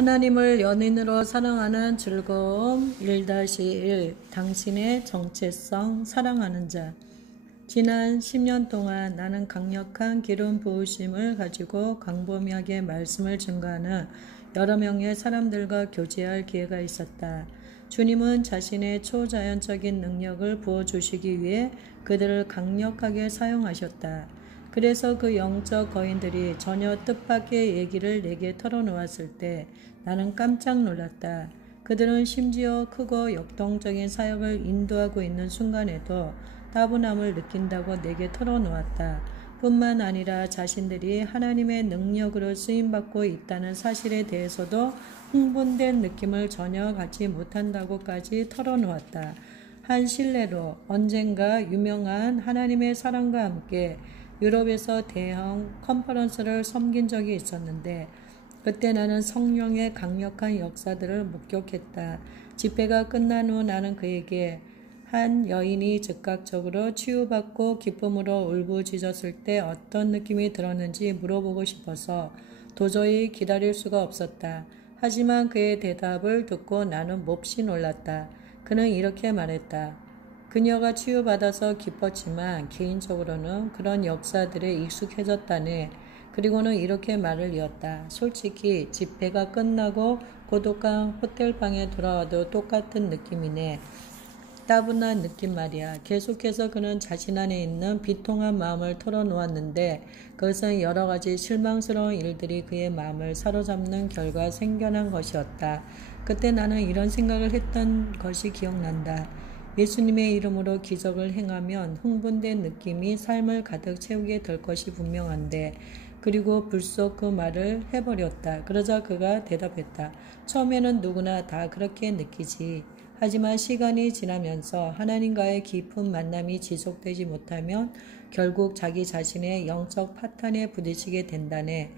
하나님을 연인으로 사랑하는 즐거움 1-1 당신의 정체성 사랑하는 자. 지난 10년 동안 나는 강력한 기름 부으심을 가지고 광범위하게 말씀을 증거하는 여러 명의 사람들과 교제할 기회가 있었다. 주님은 자신의 초자연적인 능력을 부어주시기 위해 그들을 강력하게 사용하셨다. 그래서 그 영적 거인들이 전혀 뜻밖의 얘기를 내게 털어놓았을 때 나는 깜짝 놀랐다. 그들은 심지어 크고 역동적인 사역을 인도하고 있는 순간에도 따분함을 느낀다고 내게 털어놓았다. 뿐만 아니라 자신들이 하나님의 능력으로 쓰임받고 있다는 사실에 대해서도 흥분된 느낌을 전혀 갖지 못한다고까지 털어놓았다. 한 실례로 언젠가 유명한 하나님의 사람과 함께 유럽에서 대형 컨퍼런스를 섬긴 적이 있었는데 그때 나는 성령의 강력한 역사들을 목격했다. 집회가 끝난 후 나는 그에게 한 여인이 즉각적으로 치유받고 기쁨으로 울부짖었을 때 어떤 느낌이 들었는지 물어보고 싶어서 도저히 기다릴 수가 없었다. 하지만 그의 대답을 듣고 나는 몹시 놀랐다. 그는 이렇게 말했다. 그녀가 치유받아서 기뻤지만 개인적으로는 그런 역사들에 익숙해졌다네. 그리고는 이렇게 말을 이었다. 솔직히 집회가 끝나고 고독한 호텔방에 돌아와도 똑같은 느낌이네. 따분한 느낌 말이야. 계속해서 그는 자신 안에 있는 비통한 마음을 털어놓았는데 그것은 여러 가지 실망스러운 일들이 그의 마음을 사로잡는 결과 생겨난 것이었다. 그때 나는 이런 생각을 했던 것이 기억난다. 예수님의 이름으로 기적을 행하면 흥분된 느낌이 삶을 가득 채우게 될 것이 분명한데 그리고 불쑥 그 말을 해버렸다. 그러자 그가 대답했다. 처음에는 누구나 다 그렇게 느끼지. 하지만 시간이 지나면서 하나님과의 깊은 만남이 지속되지 못하면 결국 자기 자신의 영적 파탄에 부딪히게 된다네.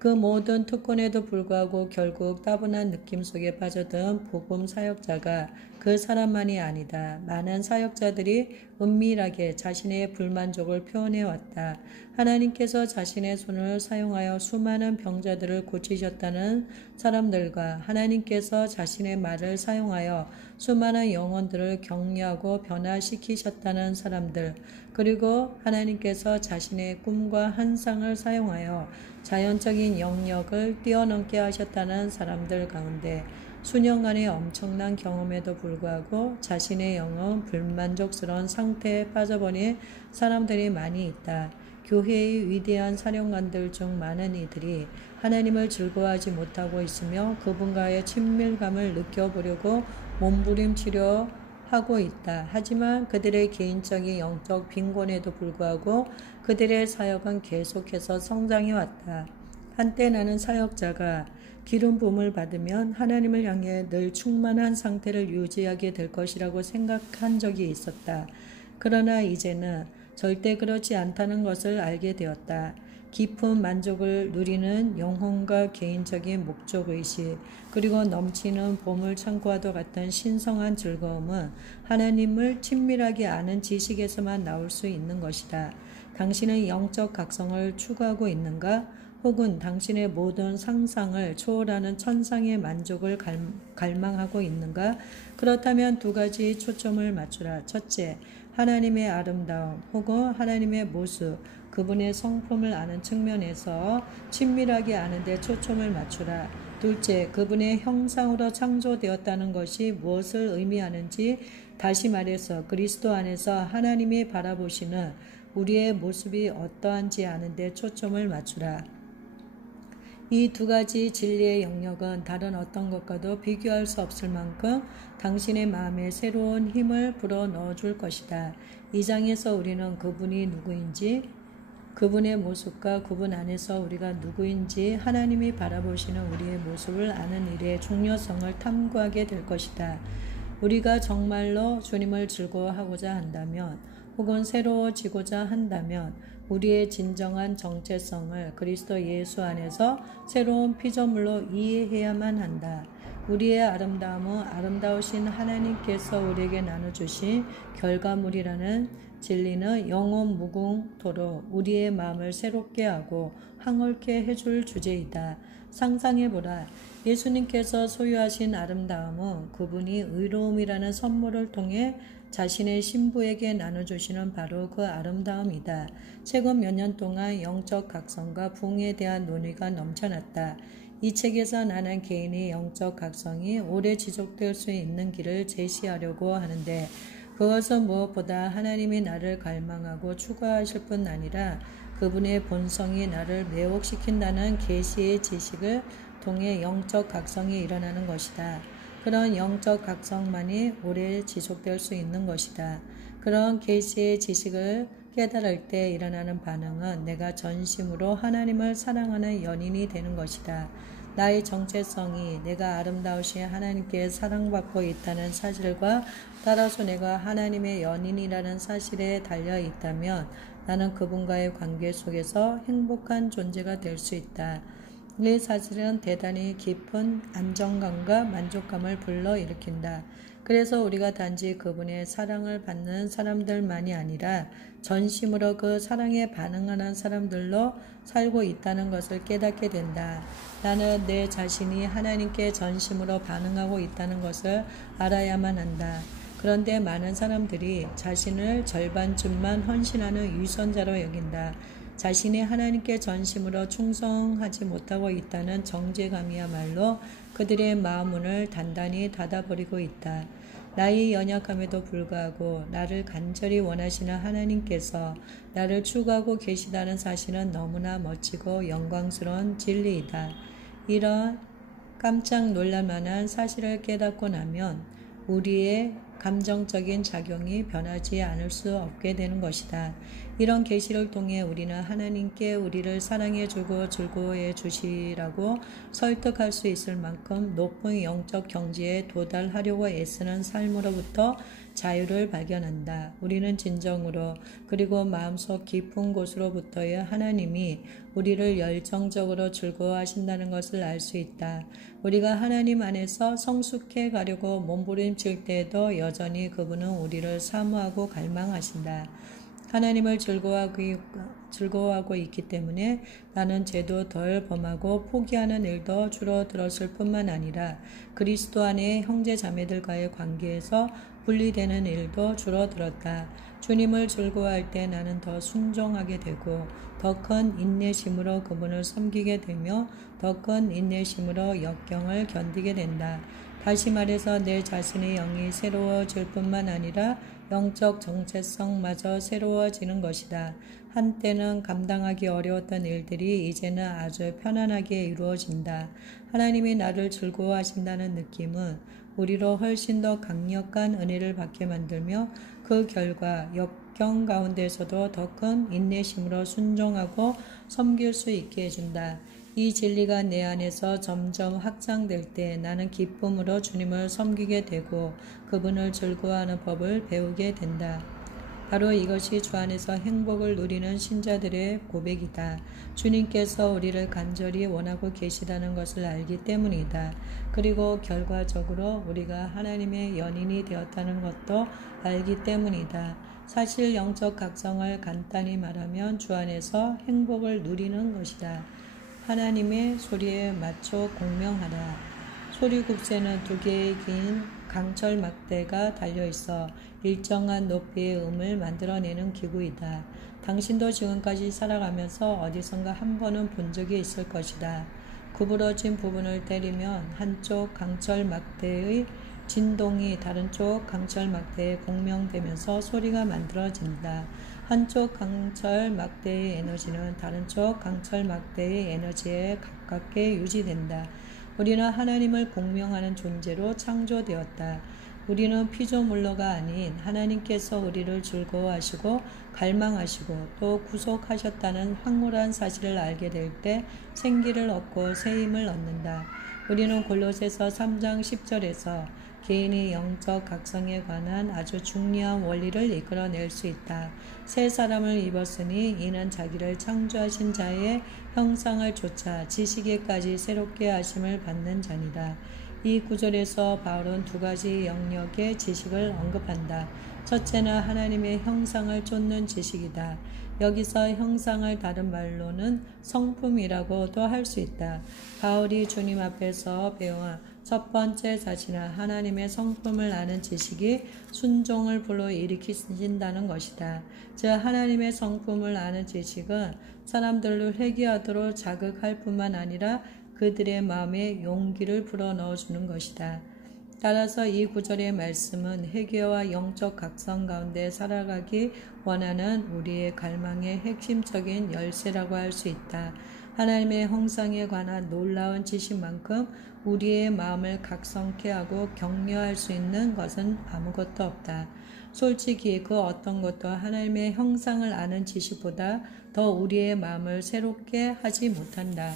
그 모든 특권에도 불구하고 결국 따분한 느낌 속에 빠져든 복음 사역자가 그 사람만이 아니다. 많은 사역자들이 은밀하게 자신의 불만족을 표현해왔다. 하나님께서 자신의 손을 사용하여 수많은 병자들을 고치셨다는 사람들과 하나님께서 자신의 말을 사용하여 수많은 영혼들을 격려하고 변화시키셨다는 사람들, 그리고 하나님께서 자신의 꿈과 환상을 사용하여 자연적인 영역을 뛰어넘게 하셨다는 사람들 가운데 수년간의 엄청난 경험에도 불구하고 자신의 영은 불만족스러운 상태에 빠져버린 사람들이 많이 있다. 교회의 위대한 사령관들 중 많은 이들이 하나님을 즐거워하지 못하고 있으며 그분과의 친밀감을 느껴보려고 몸부림치려 하고 있다. 하지만 그들의 개인적인 영적 빈곤에도 불구하고 그들의 사역은 계속해서 성장해 왔다. 한때 나는 사역자가 기름 부음을 받으면 하나님을 향해 늘 충만한 상태를 유지하게 될 것이라고 생각한 적이 있었다. 그러나 이제는 절대 그렇지 않다는 것을 알게 되었다. 깊은 만족을 누리는 영혼과 개인적인 목적의식, 그리고 넘치는 보물 창고와도 같은 신성한 즐거움은 하나님을 친밀하게 아는 지식에서만 나올 수 있는 것이다. 당신은 영적 각성을 추구하고 있는가? 혹은 당신의 모든 상상을 초월하는 천상의 만족을 갈망하고 있는가? 그렇다면 두 가지 초점을 맞추라. 첫째, 하나님의 아름다움 혹은 하나님의 모습, 그분의 성품을 아는 측면에서 친밀하게 아는 데 초점을 맞추라. 둘째, 그분의 형상으로 창조되었다는 것이 무엇을 의미하는지, 다시 말해서 그리스도 안에서 하나님이 바라보시는 우리의 모습이 어떠한지 아는 데 초점을 맞추라. 이 두 가지 진리의 영역은 다른 어떤 것과도 비교할 수 없을 만큼 당신의 마음에 새로운 힘을 불어넣어 줄 것이다. 이 장에서 우리는 그분이 누구인지, 그분의 모습과 그분 안에서 우리가 누구인지 하나님이 바라보시는 우리의 모습을 아는 일의 중요성을 탐구하게 될 것이다. 우리가 정말로 주님을 즐거워하고자 한다면 혹은 새로워지고자 한다면 우리의 진정한 정체성을 그리스도 예수 안에서 새로운 피조물로 이해해야만 한다. 우리의 아름다움은 아름다우신 하나님께서 우리에게 나눠주신 결과물이라는 진리는 영원 무궁토록 우리의 마음을 새롭게 하고 황홀케 해줄 주제이다. 상상해보라. 예수님께서 소유하신 아름다움은 그분이 의로움이라는 선물을 통해 자신의 신부에게 나눠주시는 바로 그 아름다움이다. 최근 몇 년 동안 영적 각성과 부흥에 대한 논의가 넘쳐났다. 이 책에서 나는 개인의 영적 각성이 오래 지속될 수 있는 길을 제시하려고 하는데, 그것은 무엇보다 하나님이 나를 갈망하고 추구하실 뿐 아니라 그분의 본성이 나를 매혹시킨다는 계시의 지식을 통해 영적 각성이 일어나는 것이다. 그런 영적 각성만이 오래 지속될 수 있는 것이다. 그런 계시의 지식을 깨달을 때 일어나는 반응은 내가 전심으로 하나님을 사랑하는 연인이 되는 것이다. 나의 정체성이 내가 아름다우신 하나님께 사랑받고 있다는 사실과 따라서 내가 하나님의 연인이라는 사실에 달려 있다면 나는 그분과의 관계 속에서 행복한 존재가 될 수 있다. 이 사실은 대단히 깊은 안정감과 만족감을 불러일으킨다. 그래서 우리가 단지 그분의 사랑을 받는 사람들만이 아니라 전심으로 그 사랑에 반응하는 사람들로 살고 있다는 것을 깨닫게 된다. 나는 내 자신이 하나님께 전심으로 반응하고 있다는 것을 알아야만 한다. 그런데 많은 사람들이 자신을 절반쯤만 헌신하는 위선자로 여긴다. 자신이 하나님께 전심으로 충성하지 못하고 있다는 정죄감이야말로 그들의 마음문을 단단히 닫아버리고 있다. 나의 연약함에도 불구하고 나를 간절히 원하시는 하나님께서 나를 추구하고 계시다는 사실은 너무나 멋지고 영광스러운 진리이다. 이런 깜짝 놀랄만한 사실을 깨닫고 나면 우리의 감정적인 작용이 변하지 않을 수 없게 되는 것이다. 이런 계시를 통해 우리는 하나님께 우리를 사랑해주고 즐거워해 주시라고 설득할 수 있을 만큼 높은 영적 경지에 도달하려고 애쓰는 삶으로부터 자유를 발견한다. 우리는 진정으로 그리고 마음속 깊은 곳으로부터의 하나님이 우리를 열정적으로 즐거워하신다는 것을 알 수 있다. 우리가 하나님 안에서 성숙해 가려고 몸부림칠 때에도 여전히 그분은 우리를 사모하고 갈망하신다. 하나님을 즐거워하고 있기 때문에 나는 죄도 덜 범하고 포기하는 일도 줄어들었을 뿐만 아니라 그리스도 안에 형제 자매들과의 관계에서 분리되는 일도 줄어들었다. 주님을 즐거워할 때 나는 더 순종하게 되고 더 큰 인내심으로 그분을 섬기게 되며 더 큰 인내심으로 역경을 견디게 된다. 다시 말해서 내 자신의 영이 새로워질 뿐만 아니라 영적 정체성마저 새로워지는 것이다. 한때는 감당하기 어려웠던 일들이 이제는 아주 편안하게 이루어진다. 하나님이 나를 즐거워하신다는 느낌은 우리로 훨씬 더 강력한 은혜를 받게 만들며 그 결과 역경 가운데서도 더 큰 인내심으로 순종하고 섬길 수 있게 해준다. 이 진리가 내 안에서 점점 확장될 때 나는 기쁨으로 주님을 섬기게 되고 그분을 즐거워하는 법을 배우게 된다. 바로 이것이 주 안에서 행복을 누리는 신자들의 고백이다. 주님께서 우리를 간절히 원하고 계시다는 것을 알기 때문이다. 그리고 결과적으로 우리가 하나님의 연인이 되었다는 것도 알기 때문이다. 사실 영적 각성을 간단히 말하면 주 안에서 행복을 누리는 것이다. 하나님의 소리에 맞춰 공명하라. 소리국새는 2개의 긴 강철 막대가 달려있어 일정한 높이의 음을 만들어내는 기구이다. 당신도 지금까지 살아가면서 어디선가 한 번은 본 적이 있을 것이다. 구부러진 부분을 때리면 한쪽 강철 막대의 진동이 다른 쪽 강철 막대에 공명되면서 소리가 만들어진다. 한쪽 강철 막대의 에너지는 다른 쪽 강철 막대의 에너지에 가깝게 유지된다. 우리는 하나님을 공명하는 존재로 창조되었다. 우리는 피조물로가 아닌 하나님께서 우리를 즐거워하시고 갈망하시고 또 구속하셨다는 황홀한 사실을 알게 될 때 생기를 얻고 새 힘을 얻는다. 우리는 골로새서 3장 10절에서 개인의 영적 각성에 관한 아주 중요한 원리를 이끌어낼 수 있다. 새 사람을 입었으니 이는 자기를 창조하신 자의 형상을 좇아 지식에까지 새롭게 하심을 받는 자니라. 이 구절에서 바울은 2가지 영역의 지식을 언급한다. 첫째는 하나님의 형상을 좇는 지식이다. 여기서 형상을 다른 말로는 성품이라고도 할 수 있다. 바울이 주님 앞에서 배운 첫 번째 자신은 하나님의 성품을 아는 지식이 순종을 불러일으키신다는 것이다. 즉 하나님의 성품을 아는 지식은 사람들을 회개하도록 자극할 뿐만 아니라 그들의 마음에 용기를 불어넣어주는 것이다. 따라서 이 구절의 말씀은 회개와 영적 각성 가운데 살아가기 원하는 우리의 갈망의 핵심적인 열쇠라고 할 수 있다. 하나님의 형상에 관한 놀라운 지식만큼 우리의 마음을 각성케 하고 격려할 수 있는 것은 아무것도 없다. 솔직히 그 어떤 것도 하나님의 형상을 아는 지식보다 더 우리의 마음을 새롭게 하지 못한다.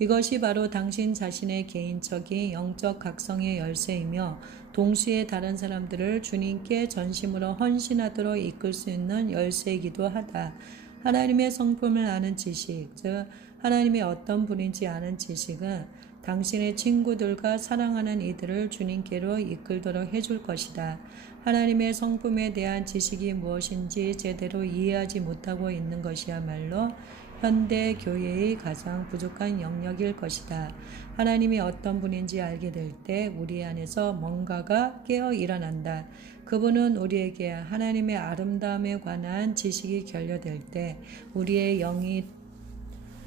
이것이 바로 당신 자신의 개인적인 영적 각성의 열쇠이며 동시에 다른 사람들을 주님께 전심으로 헌신하도록 이끌 수 있는 열쇠이기도 하다. 하나님의 성품을 아는 지식, 즉 하나님이 어떤 분인지 아는 지식은 당신의 친구들과 사랑하는 이들을 주님께로 이끌도록 해줄 것이다. 하나님의 성품에 대한 지식이 무엇인지 제대로 이해하지 못하고 있는 것이야말로 현대 교회의 가장 부족한 영역일 것이다. 하나님이 어떤 분인지 알게 될 때 우리 안에서 뭔가가 깨어 일어난다. 그분은 우리에게 하나님의 아름다움에 관한 지식이 결여될 때 우리의 영이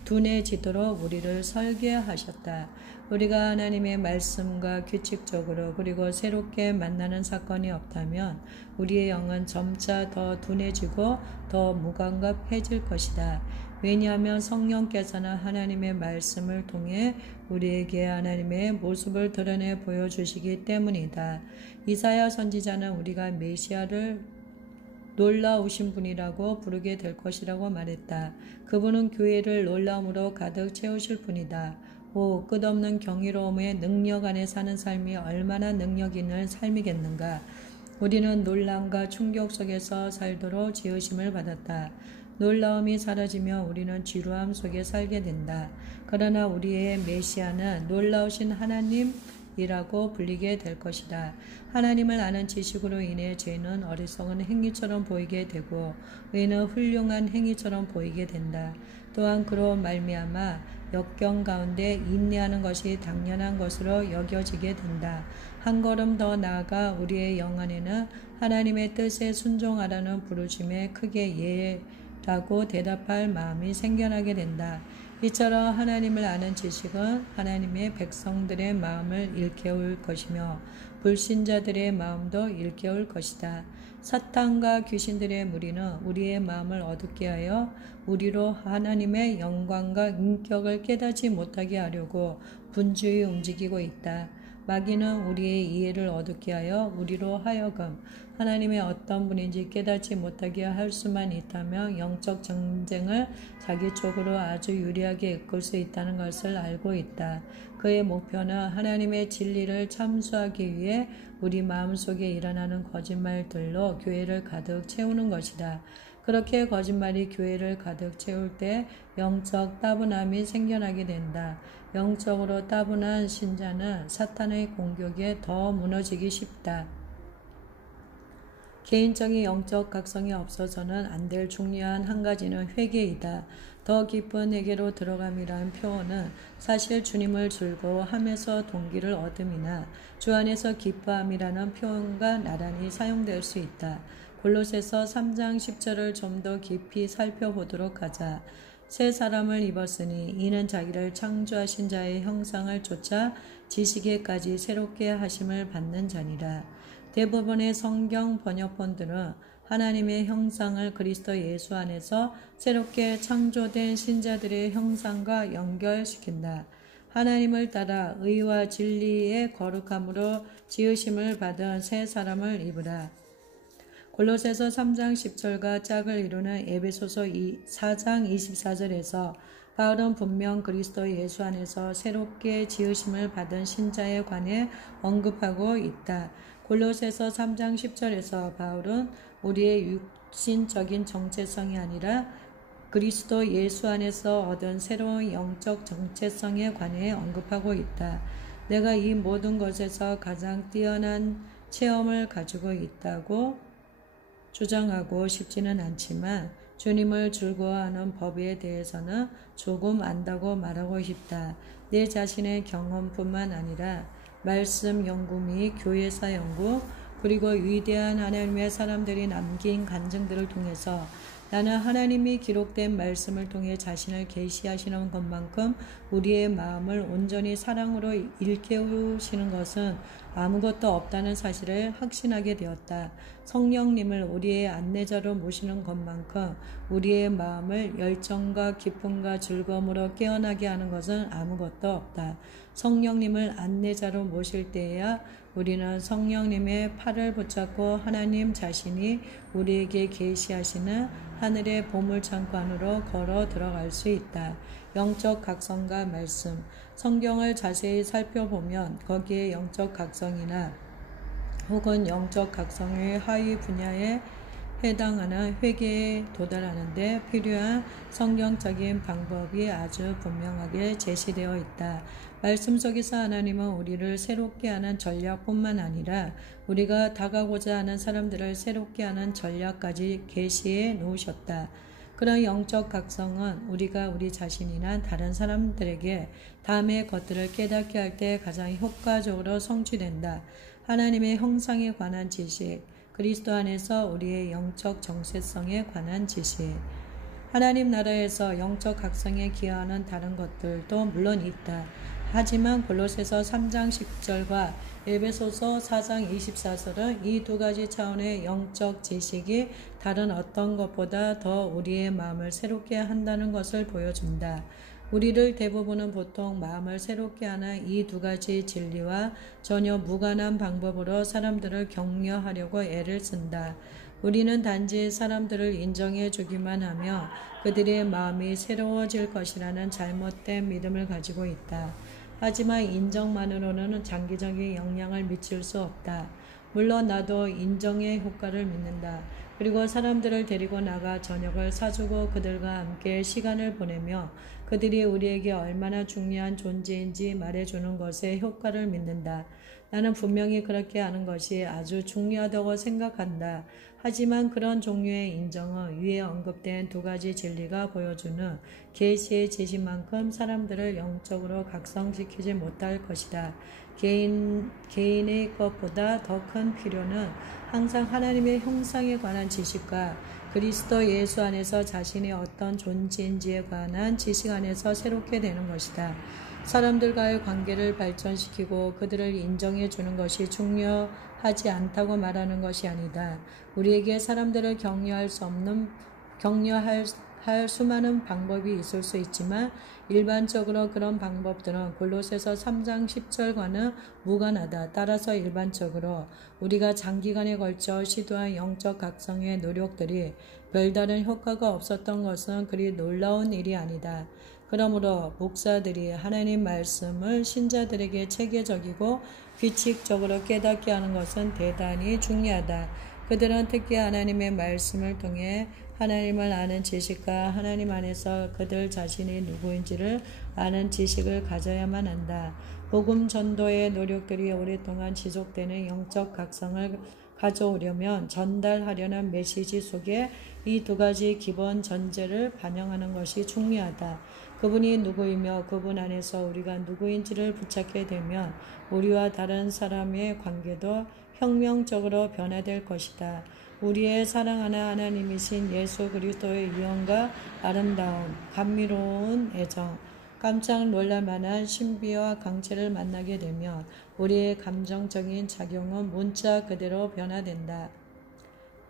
둔해지도록 우리를 설계하셨다. 우리가 하나님의 말씀과 규칙적으로 그리고 새롭게 만나는 사건이 없다면 우리의 영은 점차 더 둔해지고 더 무감각해질 것이다. 왜냐하면 성령께서는 하나님의 말씀을 통해 우리에게 하나님의 모습을 드러내 보여주시기 때문이다. 이사야 선지자는 우리가 메시아를 놀라우신 분이라고 부르게 될 것이라고 말했다. 그분은 교회를 놀라움으로 가득 채우실 분이다. 오, 끝없는 경이로움의 능력 안에 사는 삶이 얼마나 능력 있는 삶이겠는가. 우리는 놀람과 충격 속에서 살도록 지으심을 받았다. 놀라움이 사라지며 우리는 지루함 속에 살게 된다. 그러나 우리의 메시아는 놀라우신 하나님이라고 불리게 될 것이다. 하나님을 아는 지식으로 인해 죄는 어리석은 행위처럼 보이게 되고 의는 훌륭한 행위처럼 보이게 된다. 또한 그로 말미암아 역경 가운데 인내하는 것이 당연한 것으로 여겨지게 된다. 한 걸음 더 나아가 우리의 영 안에는 하나님의 뜻에 순종하라는 부르심에 크게 예라고 대답할 마음이 생겨나게 된다. 이처럼 하나님을 아는 지식은 하나님의 백성들의 마음을 일깨울 것이며 불신자들의 마음도 일깨울 것이다. 사탄과 귀신들의 무리는 우리의 마음을 어둡게 하여 우리로 하나님의 영광과 인격을 깨닫지 못하게 하려고 분주히 움직이고 있다. 마귀는 우리의 이해를 어둡게 하여 우리로 하여금 하나님의 어떤 분인지 깨닫지 못하게 할 수만 있다면 영적 전쟁을 자기 쪽으로 아주 유리하게 이끌 수 있다는 것을 알고 있다. 그의 목표는 하나님의 진리를 참수하기 위해 우리 마음속에 일어나는 거짓말들로 교회를 가득 채우는 것이다. 그렇게 거짓말이 교회를 가득 채울 때 영적 따분함이 생겨나게 된다. 영적으로 따분한 신자는 사탄의 공격에 더 무너지기 쉽다. 개인적인 영적 각성이 없어서는 안 될 중요한 한 가지는 회개이다. 더 깊은 회개로 들어감이라는 표현은 사실 주님을 즐거워하면서 동기를 얻음이나 주 안에서 기뻐함이라는 표현과 나란히 사용될 수 있다. 골로새서 3장 10절을 좀 더 깊이 살펴보도록 하자. 새 사람을 입었으니 이는 자기를 창조하신 자의 형상을 쫓아 지식에까지 새롭게 하심을 받는 자니라. 대부분의 성경 번역본들은 하나님의 형상을 그리스도 예수 안에서 새롭게 창조된 신자들의 형상과 연결시킨다. 하나님을 따라 의와 진리의 거룩함으로 지으심을 받은 새 사람을 입으라. 골로새서 3장 10절과 짝을 이루는 에베소서 4장 24절에서 바울은 분명 그리스도 예수 안에서 새롭게 지으심을 받은 신자에 관해 언급하고 있다. 골로새서 3장 10절에서 바울은 우리의 육신적인 정체성이 아니라 그리스도 예수 안에서 얻은 새로운 영적 정체성에 관해 언급하고 있다. 내가 이 모든 것에서 가장 뛰어난 체험을 가지고 있다고 주장하고 싶지는 않지만 주님을 즐거워하는 법에 대해서는 조금 안다고 말하고 싶다. 내 자신의 경험뿐만 아니라 말씀 연구 및 교회사 연구 그리고 위대한 하나님의 사람들이 남긴 간증들을 통해서 나는 하나님이 기록된 말씀을 통해 자신을 계시하시는 것만큼 우리의 마음을 온전히 사랑으로 일깨우시는 것은 아무것도 없다는 사실을 확신하게 되었다. 성령님을 우리의 안내자로 모시는 것만큼 우리의 마음을 열정과 기쁨과 즐거움으로 깨어나게 하는 것은 아무것도 없다. 성령님을 안내자로 모실 때에야 우리는 성령님의 팔을 붙잡고 하나님 자신이 우리에게 계시하시는 하늘의 보물창고 안으로 걸어 들어갈 수 있다. 영적 각성과 말씀. 성경을 자세히 살펴보면 거기에 영적 각성이나 혹은 영적 각성의 하위 분야에 해당하는 회개에 도달하는 데 필요한 성경적인 방법이 아주 분명하게 제시되어 있다. 말씀 속에서 하나님은 우리를 새롭게 하는 전략뿐만 아니라 우리가 다가고자 하는 사람들을 새롭게 하는 전략까지 계시해 놓으셨다. 그런 영적 각성은 우리가 우리 자신이나 다른 사람들에게 다음의 것들을 깨닫게 할 때 가장 효과적으로 성취된다. 하나님의 형상에 관한 지식, 그리스도 안에서 우리의 영적 정체성에 관한 지식. 하나님 나라에서 영적 각성에 기여하는 다른 것들도 물론 있다. 하지만 골로새서 3장 10절과 에베소서 4장 24절은 이 두 가지 차원의 영적 지식이 다른 어떤 것보다 더 우리의 마음을 새롭게 한다는 것을 보여준다. 우리를 대부분은 보통 마음을 새롭게 하는 이 두 가지 진리와 전혀 무관한 방법으로 사람들을 격려하려고 애를 쓴다. 우리는 단지 사람들을 인정해 주기만 하며 그들의 마음이 새로워질 것이라는 잘못된 믿음을 가지고 있다. 하지만 인정만으로는 장기적인 영향을 미칠 수 없다. 물론 나도 인정의 효과를 믿는다. 그리고 사람들을 데리고 나가 저녁을 사주고 그들과 함께 시간을 보내며 그들이 우리에게 얼마나 중요한 존재인지 말해주는 것에 효과를 믿는다. 나는 분명히 그렇게 하는 것이 아주 중요하다고 생각한다. 하지만 그런 종류의 인정은 위에 언급된 두 가지 진리가 보여주는 계시의 지식만큼 사람들을 영적으로 각성시키지 못할 것이다. 개인의 것보다 더 큰 필요는 항상 하나님의 형상에 관한 지식과 그리스도 예수 안에서 자신이 어떤 존재인지에 관한 지식 안에서 새롭게 되는 것이다. 사람들과의 관계를 발전시키고 그들을 인정해 주는 것이 중요하지 않다고 말하는 것이 아니다. 우리에게 사람들을 격려할 수많은 방법이 있을 수 있지만 일반적으로 그런 방법들은 골로새서 3장 10절과는 무관하다. 따라서 일반적으로 우리가 장기간에 걸쳐 시도한 영적 각성의 노력들이 별다른 효과가 없었던 것은 그리 놀라운 일이 아니다. 그러므로 목사들이 하나님 말씀을 신자들에게 체계적이고 규칙적으로 깨닫게 하는 것은 대단히 중요하다. 그들은 특히 하나님의 말씀을 통해 하나님을 아는 지식과 하나님 안에서 그들 자신이 누구인지를 아는 지식을 가져야만 한다. 복음 전도의 노력들이 오랫동안 지속되는 영적 각성을 가져오려면 전달하려는 메시지 속에 이 두 가지 기본 전제를 반영하는 것이 중요하다. 그분이 누구이며 그분 안에서 우리가 누구인지를 붙잡게 되면 우리와 다른 사람의 관계도 혁명적으로 변화될 것이다. 우리의 사랑하는 하나님이신 예수 그리스도의 유언과 아름다운 감미로운 애정, 깜짝 놀랄만한 신비와 강체를 만나게 되면 우리의 감정적인 작용은 문자 그대로 변화된다.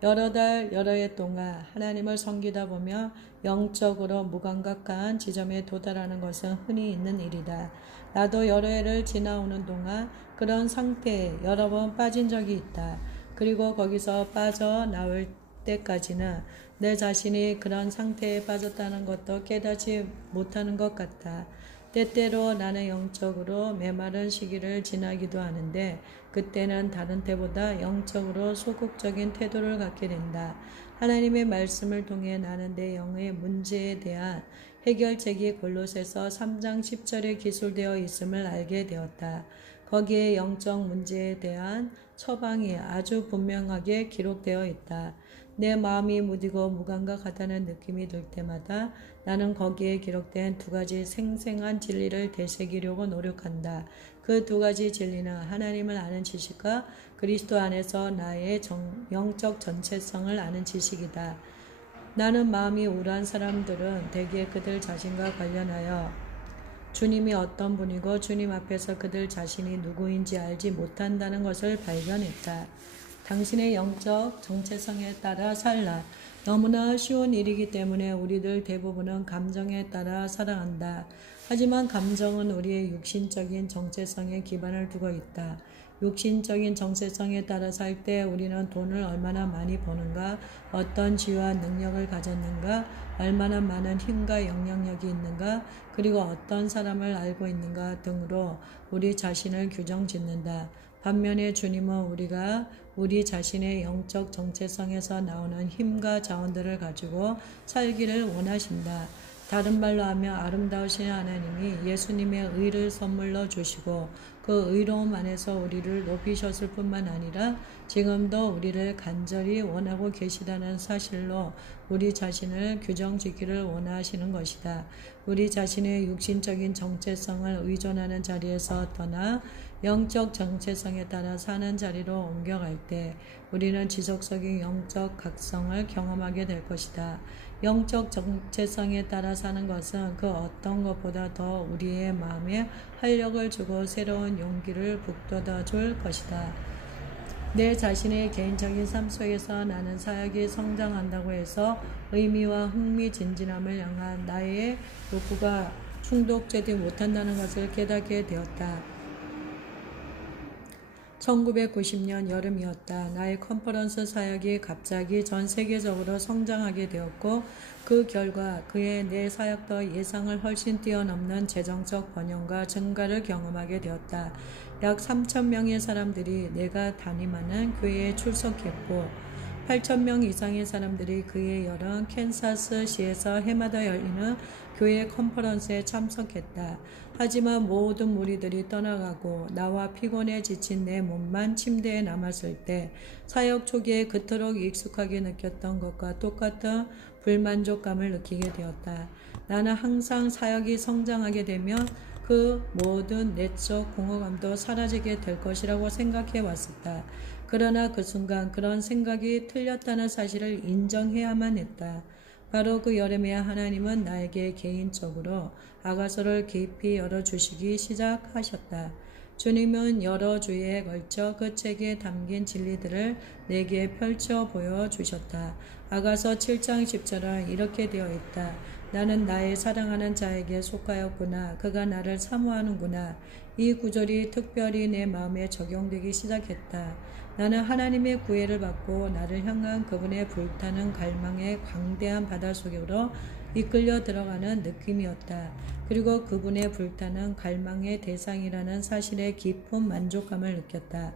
여러 달, 여러 해 동안 하나님을 섬기다 보면 영적으로 무감각한 지점에 도달하는 것은 흔히 있는 일이다. 나도 여러 해를 지나오는 동안 그런 상태에 여러 번 빠진 적이 있다. 그리고 거기서 빠져나올 때까지는 내 자신이 그런 상태에 빠졌다는 것도 깨닫지 못하는 것 같아. 때때로 나는 영적으로 메마른 시기를 지나기도 하는데 그때는 다른 때보다 영적으로 소극적인 태도를 갖게 된다. 하나님의 말씀을 통해 나는 내 영의 문제에 대한 해결책이 골로새서 3장 10절에 기술되어 있음을 알게 되었다. 거기에 영적 문제에 대한 처방이 아주 분명하게 기록되어 있다. 내 마음이 무디고 무감각하다는 느낌이 들 때마다 나는 거기에 기록된 두 가지 생생한 진리를 되새기려고 노력한다. 그 두 가지 진리는 하나님을 아는 지식과 그리스도 안에서 나의 영적 전체성을 아는 지식이다. 나는 마음이 우울한 사람들은 대개 그들 자신과 관련하여 주님이 어떤 분이고 주님 앞에서 그들 자신이 누구인지 알지 못한다는 것을 발견했다. 당신의 영적 정체성에 따라 살라. 너무나 쉬운 일이기 때문에 우리들 대부분은 감정에 따라 살아간다. 하지만 감정은 우리의 육신적인 정체성에 기반을 두고 있다. 육신적인 정체성에 따라 살 때 우리는 돈을 얼마나 많이 버는가, 어떤 지위와 능력을 가졌는가, 얼마나 많은 힘과 영향력이 있는가, 그리고 어떤 사람을 알고 있는가 등으로 우리 자신을 규정짓는다. 반면에 주님은 우리가 우리 자신의 영적 정체성에서 나오는 힘과 자원들을 가지고 살기를 원하신다. 다른 말로 하면 아름다우신 하나님이 예수님의 의를 선물로 주시고 그 의로움 안에서 우리를 높이셨을 뿐만 아니라 지금도 우리를 간절히 원하고 계시다는 사실로 우리 자신을 규정짓기를 원하시는 것이다. 우리 자신의 육신적인 정체성을 의존하는 자리에서 떠나 영적 정체성에 따라 사는 자리로 옮겨갈 때 우리는 지속적인 영적 각성을 경험하게 될 것이다. 영적 정체성에 따라 사는 것은 그 어떤 것보다 더 우리의 마음에 활력을 주고 새로운 용기를 북돋아 줄 것이다. 내 자신의 개인적인 삶 속에서 나는 사역이 성장한다고 해서 의미와 흥미진진함을 향한 나의 욕구가 충족되지 못한다는 것을 깨닫게 되었다. 1990년 여름이었다. 나의 컨퍼런스 사역이 갑자기 전 세계적으로 성장하게 되었고 그 결과 그의 내 사역도 예상을 훨씬 뛰어넘는 재정적 번영과 증가를 경험하게 되었다. 약 3,000명의 사람들이 내가 담임하는 교회에 출석했고 8,000명 이상의 사람들이 그의 여름 캔사스시에서 해마다 열리는 교회 컨퍼런스에 참석했다. 하지만 모든 무리들이 떠나가고 나와 피곤에 지친 내 몸만 침대에 남았을 때 사역 초기에 그토록 익숙하게 느꼈던 것과 똑같은 불만족감을 느끼게 되었다. 나는 항상 사역이 성장하게 되면 그 모든 내적 공허감도 사라지게 될 것이라고 생각해 왔었다. 그러나 그 순간 그런 생각이 틀렸다는 사실을 인정해야만 했다. 바로 그 여름에 하나님은 나에게 개인적으로 아가서를 깊이 열어주시기 시작하셨다. 주님은 여러 주에 걸쳐 그 책에 담긴 진리들을 내게 펼쳐 보여주셨다. 아가서 7장 10절은 이렇게 되어 있다. 나는 나의 사랑하는 자에게 속하였구나. 그가 나를 사모하는구나. 이 구절이 특별히 내 마음에 적용되기 시작했다. 나는 하나님의 구애를 받고 나를 향한 그분의 불타는 갈망의 광대한 바닷속으로 이끌려 들어가는 느낌이었다. 그리고 그분의 불타는 갈망의 대상이라는 사실에 깊은 만족감을 느꼈다.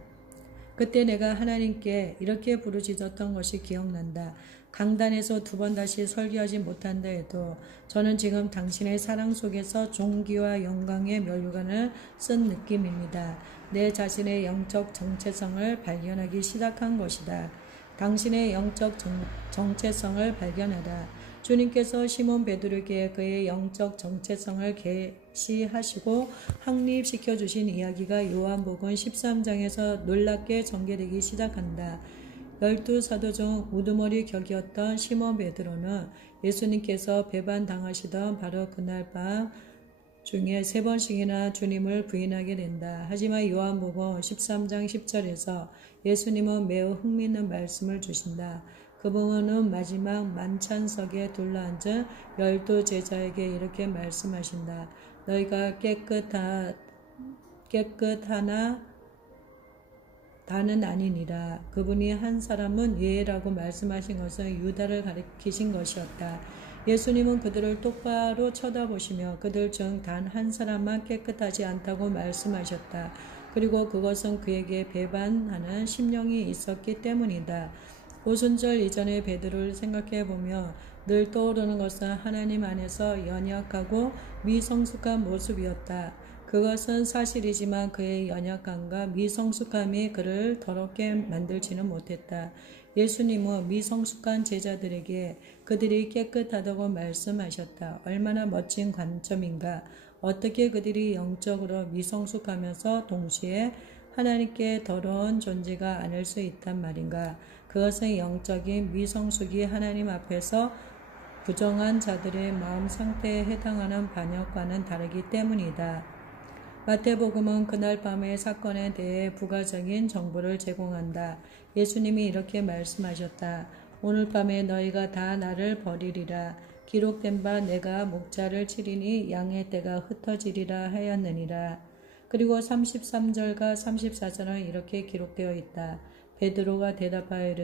그때 내가 하나님께 이렇게 부르짖었던 것이 기억난다. 강단에서 2번 다시 설교하지 못한다 해도 저는 지금 당신의 사랑 속에서 존귀와 영광의 면류관을 쓴 느낌입니다. 내 자신의 영적 정체성을 발견하기 시작한 것이다. 당신의 영적 정체성을 발견하라. 주님께서 시몬 베드로에게 그의 영적 정체성을 계시하시고 확립시켜 주신 이야기가 요한복음 13장에서 놀랍게 전개되기 시작한다. 12사도 중 우두머리 격이었던 시몬 베드로는 예수님께서 배반당하시던 바로 그날 밤 중에 3번씩이나 주님을 부인하게 된다. 하지만 요한복음 13장 10절에서 예수님은 매우 흥미있는 말씀을 주신다. 그분은 마지막 만찬석에 둘러앉은 12 제자에게 이렇게 말씀하신다. 너희가 깨끗하나 다는 아니니라. 그분이 한 사람은 예라고 말씀하신 것은 유다를 가리키신 것이었다. 예수님은 그들을 똑바로 쳐다보시며 그들 중 단 한 사람만 깨끗하지 않다고 말씀하셨다. 그리고 그것은 그에게 배반하는 심령이 있었기 때문이다. 오순절 이전의 베드로를 생각해보며 늘 떠오르는 것은 하나님 안에서 연약하고 미성숙한 모습이었다. 그것은 사실이지만 그의 연약함과 미성숙함이 그를 더럽게 만들지는 못했다. 예수님은 미성숙한 제자들에게 그들이 깨끗하다고 말씀하셨다. 얼마나 멋진 관점인가. 어떻게 그들이 영적으로 미성숙하면서 동시에 하나님께 더러운 존재가 아닐 수 있단 말인가. 그것은 영적인 미성숙이 하나님 앞에서 부정한 자들의 마음 상태에 해당하는 반역과는 다르기 때문이다. 마태복음은 그날 밤의 사건에 대해 부가적인 정보를 제공한다. 예수님이 이렇게 말씀하셨다. 오늘 밤에 너희가 다 나를 버리리라. 기록된 바 내가 목자를 치리니 양의 떼가 흩어지리라 하였느니라. 그리고 33절과 34절은 이렇게 기록되어 있다. 베드로가 대답하여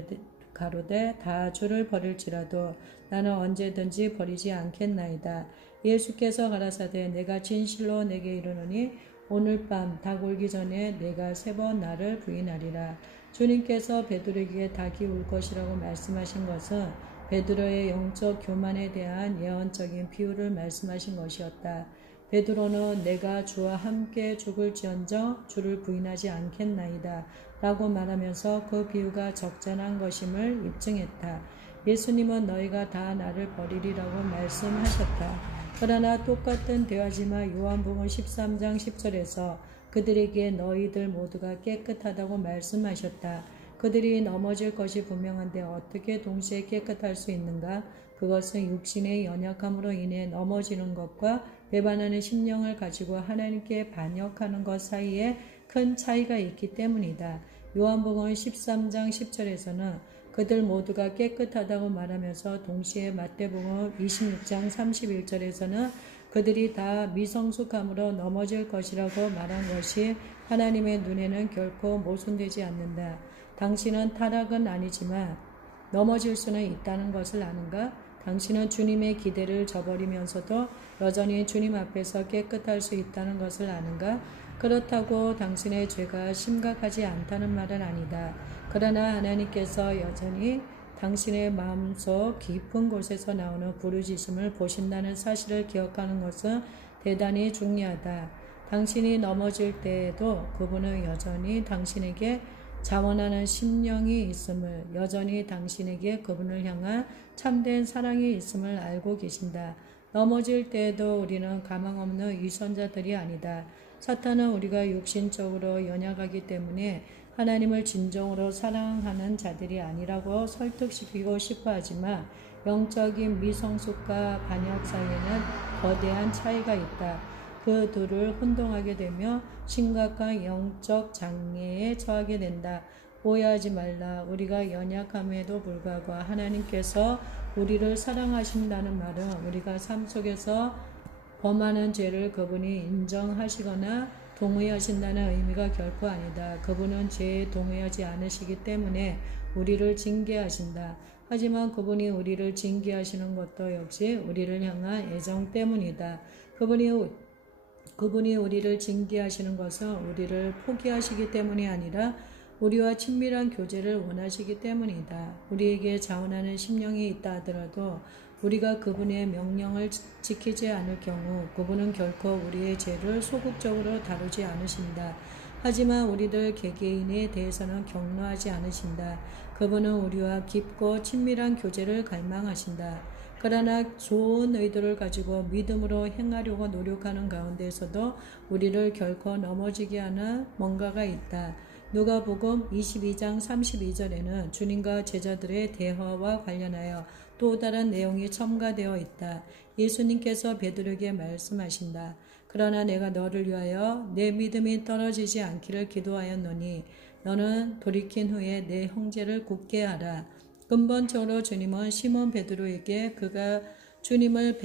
가로되 다 주를 버릴지라도 나는 언제든지 버리지 않겠나이다. 예수께서 가라사대 내가 진실로 내게 이르노니 오늘 밤 닭 울기 전에 내가 3번 나를 부인하리라. 주님께서 베드로에게 닭이 울 것이라고 말씀하신 것은 베드로의 영적 교만에 대한 예언적인 비유를 말씀하신 것이었다. 베드로는 내가 주와 함께 죽을지언정 주를 부인하지 않겠나이다 라고 말하면서 그 비유가 적절한 것임을 입증했다. 예수님은 너희가 다 나를 버리리라고 말씀하셨다. 그러나 똑같은 대화지만 요한복음 13장 10절에서 그들에게 너희들 모두가 깨끗하다고 말씀하셨다. 그들이 넘어질 것이 분명한데 어떻게 동시에 깨끗할 수 있는가? 그것은 육신의 연약함으로 인해 넘어지는 것과 배반하는 심령을 가지고 하나님께 반역하는 것 사이에 큰 차이가 있기 때문이다. 요한복음 13장 10절에서는 그들 모두가 깨끗하다고 말하면서 동시에 마태복음 26장 31절에서는 그들이 다 미성숙함으로 넘어질 것이라고 말한 것이 하나님의 눈에는 결코 모순되지 않는다. 당신은 타락은 아니지만 넘어질 수는 있다는 것을 아는가? 당신은 주님의 기대를 저버리면서도 여전히 주님 앞에서 깨끗할 수 있다는 것을 아는가? 그렇다고 당신의 죄가 심각하지 않다는 말은 아니다. 그러나 하나님께서 여전히 당신의 마음속 깊은 곳에서 나오는 부르짖음을 보신다는 사실을 기억하는 것은 대단히 중요하다. 당신이 넘어질 때에도 그분은 여전히 당신에게 자원하는 심령이 있음을, 여전히 당신에게 그분을 향한 참된 사랑이 있음을 알고 계신다. 넘어질 때에도 우리는 가망 없는 위선자들이 아니다. 사탄은 우리가 육신적으로 연약하기 때문에 하나님을 진정으로 사랑하는 자들이 아니라고 설득시키고 싶어 하지만 영적인 미성숙과 반역 사이에는 거대한 차이가 있다. 그 둘을 혼동하게 되며 심각한 영적 장애에 처하게 된다. 오해하지 말라. 우리가 연약함에도 불구하고 하나님께서 우리를 사랑하신다는 말은 우리가 삶 속에서 범하는 죄를 그분이 인정하시거나 동의하신다는 의미가 결코 아니다. 그분은 죄에 동의하지 않으시기 때문에 우리를 징계하신다. 하지만 그분이 우리를 징계하시는 것도 역시 우리를 향한 애정 때문이다. 그분이 우리를 징계하시는 것은 우리를 포기하시기 때문이 아니라 우리와 친밀한 교제를 원하시기 때문이다. 우리에게 자원하는 심령이 있다 하더라도 우리가 그분의 명령을 지키지 않을 경우 그분은 결코 우리의 죄를 소극적으로 다루지 않으신다. 하지만 우리들 개개인에 대해서는 격려하지 않으신다. 그분은 우리와 깊고 친밀한 교제를 갈망하신다. 그러나 좋은 의도를 가지고 믿음으로 행하려고 노력하는 가운데에서도 우리를 결코 넘어지게 하는 뭔가가 있다. 누가복음 22장 32절에는 주님과 제자들의 대화와 관련하여 또 다른 내용이 첨가되어 있다. 예수님께서 베드로에게 말씀하신다. 그러나 내가 너를 위하여 내 믿음이 떨어지지 않기를 기도하였노니 너는 돌이킨 후에 내 형제를 굳게 하라. 근본적으로 주님은 시몬 베드로에게 그가 주님을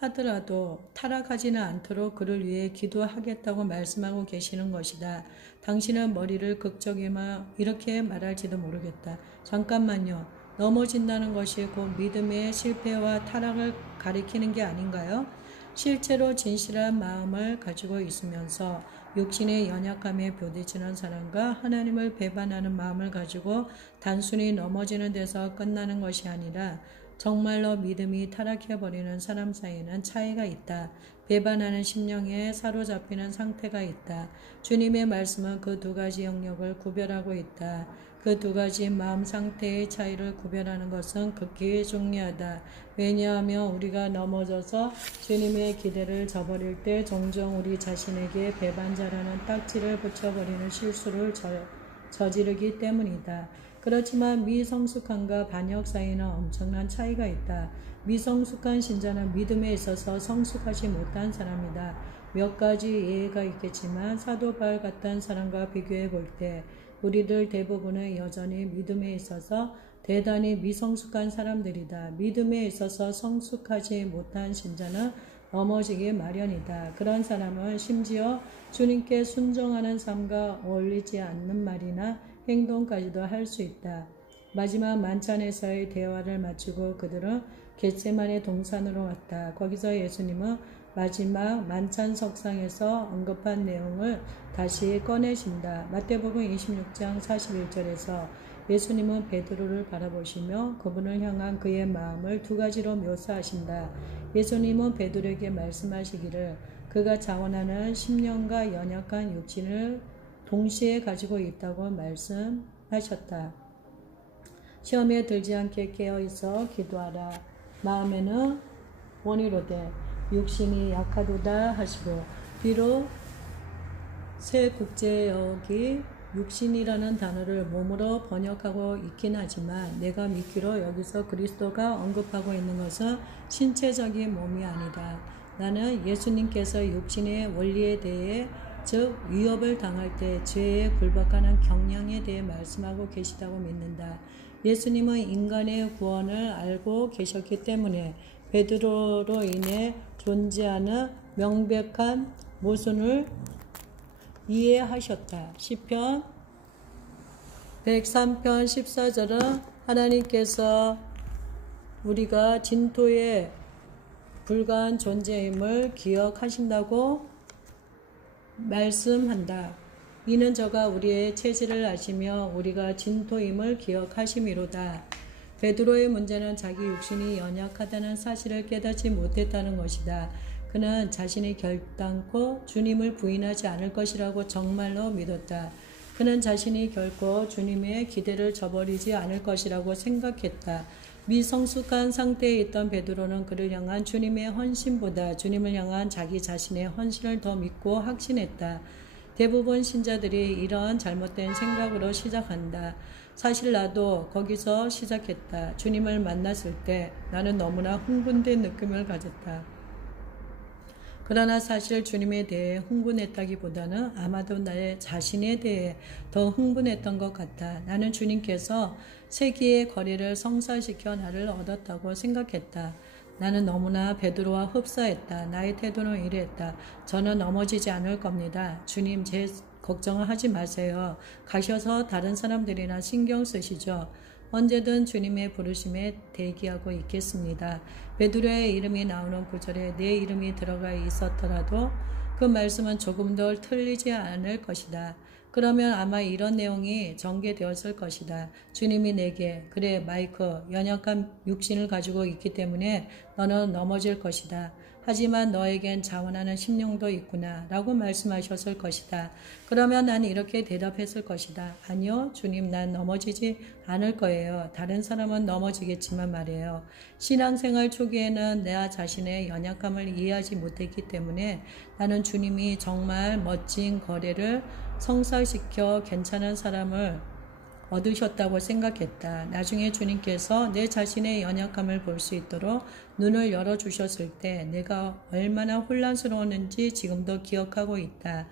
배반하더라도 타락하지는 않도록 그를 위해 기도하겠다고 말씀하고 계시는 것이다. 당신은 머리를 극적이며 이렇게 말할지도 모르겠다. 잠깐만요. 넘어진다는 것이 곧 믿음의 실패와 타락을 가리키는 게 아닌가요? 실제로 진실한 마음을 가지고 있으면서 육신의 연약함에 부딪히는 사람과 하나님을 배반하는 마음을 가지고 단순히 넘어지는 데서 끝나는 것이 아니라 정말로 믿음이 타락해버리는 사람 사이에는 차이가 있다. 배반하는 심령에 사로잡히는 상태가 있다. 주님의 말씀은 그 두 가지 영역을 구별하고 있다. 그 두 가지 마음 상태의 차이를 구별하는 것은 극히 중요하다. 왜냐하면 우리가 넘어져서 주님의 기대를 저버릴 때 종종 우리 자신에게 배반자라는 딱지를 붙여버리는 실수를 저지르기 때문이다. 그렇지만 미성숙함과 반역 사이는 엄청난 차이가 있다. 미성숙한 신자는 믿음에 있어서 성숙하지 못한 사람이다. 몇 가지 예외가 있겠지만 사도 바울 같은 사람과 비교해 볼 때 우리들 대부분은 여전히 믿음에 있어서 대단히 미성숙한 사람들이다. 믿음에 있어서 성숙하지 못한 신자는 넘어지기 마련이다. 그런 사람은 심지어 주님께 순종하는 삶과 어울리지 않는 말이나 행동까지도 할 수 있다. 마지막 만찬에서의 대화를 마치고 그들은 겟세마네 동산으로 왔다. 거기서 예수님은 마지막 만찬 석상에서 언급한 내용을 다시 꺼내신다. 마태복음 26장 41절에서 예수님은 베드로를 바라보시며 그분을 향한 그의 마음을 두 가지로 묘사하신다. 예수님은 베드로에게 말씀하시기를 그가 자원하는 심령과 연약한 육신을 동시에 가지고 있다고 말씀하셨다. 시험에 들지 않게 깨어있어 기도하라. 마음에는 원이로되 육신이 약하도다 하시고 비록 새 국제역이 육신이라는 단어를 몸으로 번역하고 있긴 하지만 내가 믿기로 여기서 그리스도가 언급하고 있는 것은 신체적인 몸이 아니다. 나는 예수님께서 육신의 원리에 대해 즉 위협을 당할 때 죄에 굴복하는 경향에 대해 말씀하고 계시다고 믿는다. 예수님은 인간의 구원을 알고 계셨기 때문에 베드로로 인해 존재하는 명백한 모순을 이해하셨다. 시편 103편 14절은 하나님께서 우리가 진토에 불과한 존재임을 기억하신다고 말씀한다. 이는 저가 우리의 체질을 아시며 우리가 진토임을 기억하심이로다. 베드로의 문제는 자기 육신이 연약하다는 사실을 깨닫지 못했다는 것이다. 그는 자신이 결단코 주님을 부인하지 않을 것이라고 정말로 믿었다. 그는 자신이 결코 주님의 기대를 저버리지 않을 것이라고 생각했다. 미성숙한 상태에 있던 베드로는 그를 향한 주님의 헌신보다 주님을 향한 자기 자신의 헌신을 더 믿고 확신했다. 대부분 신자들이 이러한 잘못된 생각으로 시작한다. 사실 나도 거기서 시작했다. 주님을 만났을 때 나는 너무나 흥분된 느낌을 가졌다. 그러나 사실 주님에 대해 흥분했다기보다는 아마도 나의 자신에 대해 더 흥분했던 것 같다. 나는 주님께서 세기의 거리를 성사시켜 나를 얻었다고 생각했다. 나는 너무나 베드로와 흡사했다. 나의 태도는 이랬다. 저는 넘어지지 않을 겁니다. 주님 제 걱정을 하지 마세요. 가셔서 다른 사람들이나 신경 쓰시죠. 언제든 주님의 부르심에 대기하고 있겠습니다. 베드로의 이름이 나오는 구절에 내 이름이 들어가 있었더라도 그 말씀은 조금 더 틀리지 않을 것이다. 그러면 아마 이런 내용이 전개되었을 것이다. 주님이 내게 그래 마이크 연약한 육신을 가지고 있기 때문에 너는 넘어질 것이다. 하지만 너에겐 자원하는 심령도 있구나 라고 말씀하셨을 것이다. 그러면 난 이렇게 대답했을 것이다. 아니요 주님 난 넘어지지 않을 거예요. 다른 사람은 넘어지겠지만 말이에요. 신앙생활 초기에는 내 자신의 연약함을 이해하지 못했기 때문에 나는 주님이 정말 멋진 거래를 성사시켜 괜찮은 사람을 얻으셨다고 생각했다. 나중에 주님께서 내 자신의 연약함을 볼 수 있도록 눈을 열어주셨을 때 내가 얼마나 혼란스러웠는지 지금도 기억하고 있다.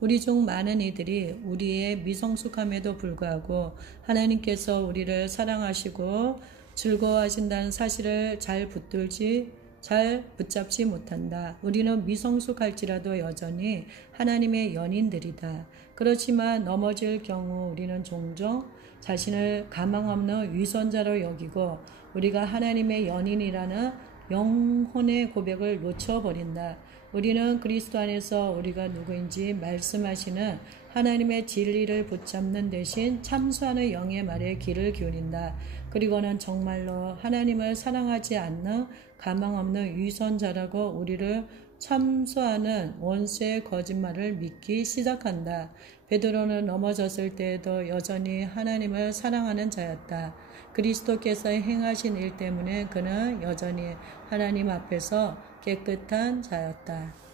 우리 중 많은 이들이 우리의 미성숙함에도 불구하고 하나님께서 우리를 사랑하시고 즐거워하신다는 사실을 잘 붙잡지 못한다. 우리는 미성숙할지라도 여전히 하나님의 연인들이다. 그렇지만 넘어질 경우 우리는 종종 자신을 가망 없는 위선자로 여기고 우리가 하나님의 연인이라는 영혼의 고백을 놓쳐버린다. 우리는 그리스도 안에서 우리가 누구인지 말씀하시는 하나님의 진리를 붙잡는 대신 참수하는 영의 말에 귀를 기울인다. 그리고는 정말로 하나님을 사랑하지 않는 가망 없는 위선자라고 우리를 참수하는 원수의 거짓말을 믿기 시작한다. 베드로는 넘어졌을 때에도 여전히 하나님을 사랑하는 자였다. 그리스도께서 행하신 일 때문에 그는 여전히 하나님 앞에서 깨끗한 자였다.